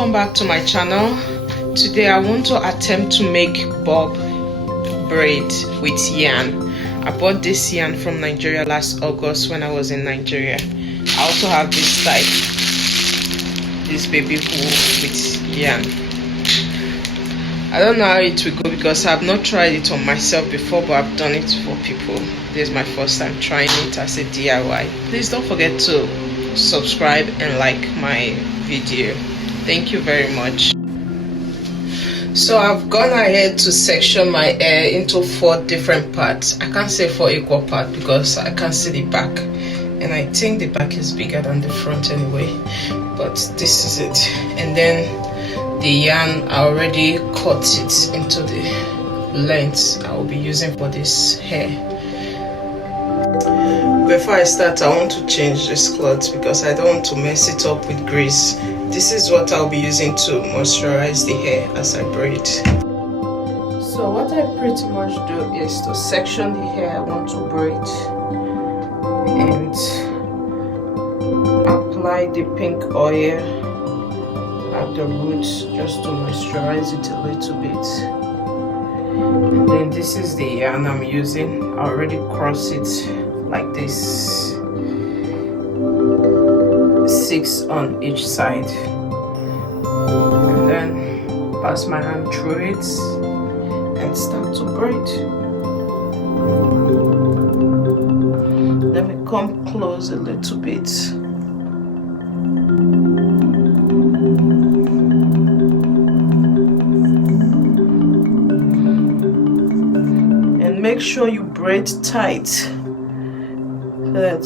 welcome back to my channel. Today I want to attempt to make bob braid with yarn. I bought this yarn from Nigeria last August when I was in Nigeria. I also have this type, this baby wool with yarn. I don't know how it will go because I've not tried it on myself before, but I've done it for people. This is my first time trying it as a DIY. Please don't forget to subscribe and like my video. Thank you very much. So I've gone ahead to section my hair into 4 different parts. I can't say 4 equal parts because I can't see the back, and I think the back is bigger than the front anyway, but this is it. And then the yarn, I already cut it into the length I will be using for this hair. Before I start, I want to change this cloth because I don't want to mess it up with grease. This is what I'll be using to moisturize the hair as I braid. So what I pretty much do is to section the hair I want to braid and apply the pink oil at the roots just to moisturize it a little bit. And then this is the yarn I'm using. I already cross it like this, 6 on each side, and then pass my hand through it and start to braid. Let me come close a little bit. And make sure you braid tight so that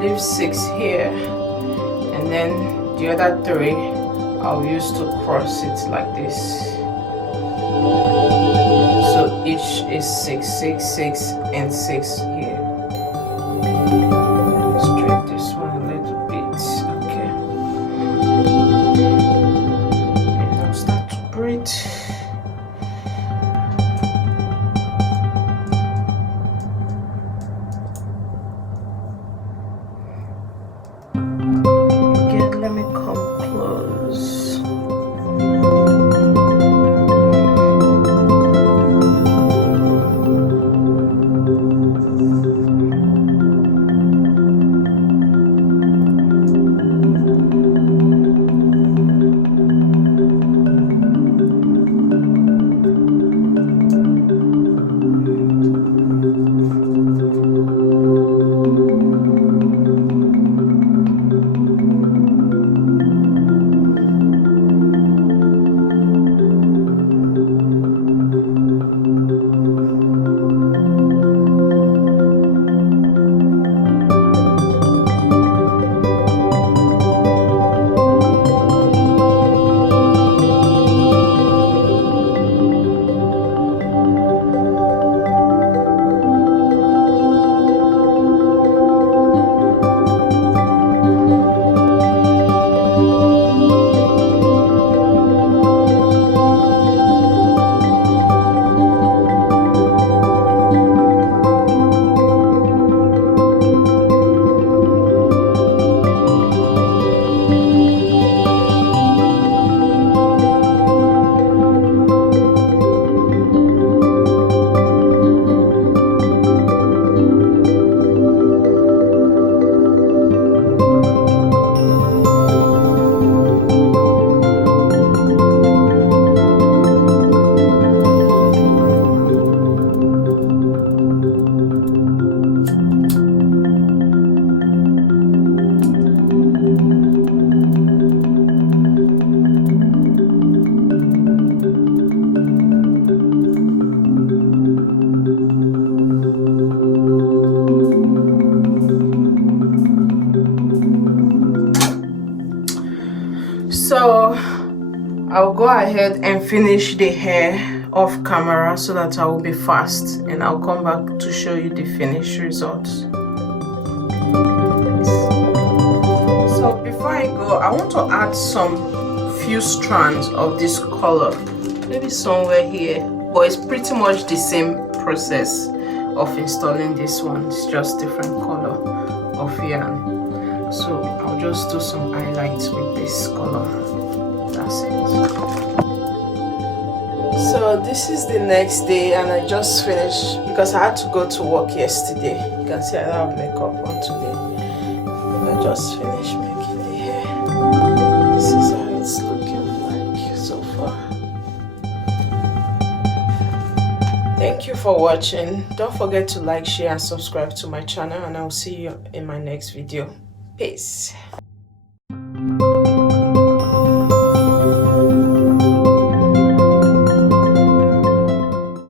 leave 6 here, and then the other 3 I'll use to cross it like this. So each is 6, 6, 6, and 6 here. Straight this one a little bit, okay. And I'll start to braid. Let me come close. So I'll go ahead and finish the hair off camera so that I will be fast, and I'll come back to show you the finished results. So before I go, I want to add some few strands of this color, maybe somewhere here, but it's pretty much the same process of installing this one. It's just different color of yarn. So I'll just do some highlights with this color. That's it. So this is the next day, and I just finished because I had to go to work yesterday. You can see I don't have makeup on today. And I just finished making the hair. This is how it's looking like so far. Thank you for watching. Don't forget to like, share, and subscribe to my channel, and I'll see you in my next video. Peace.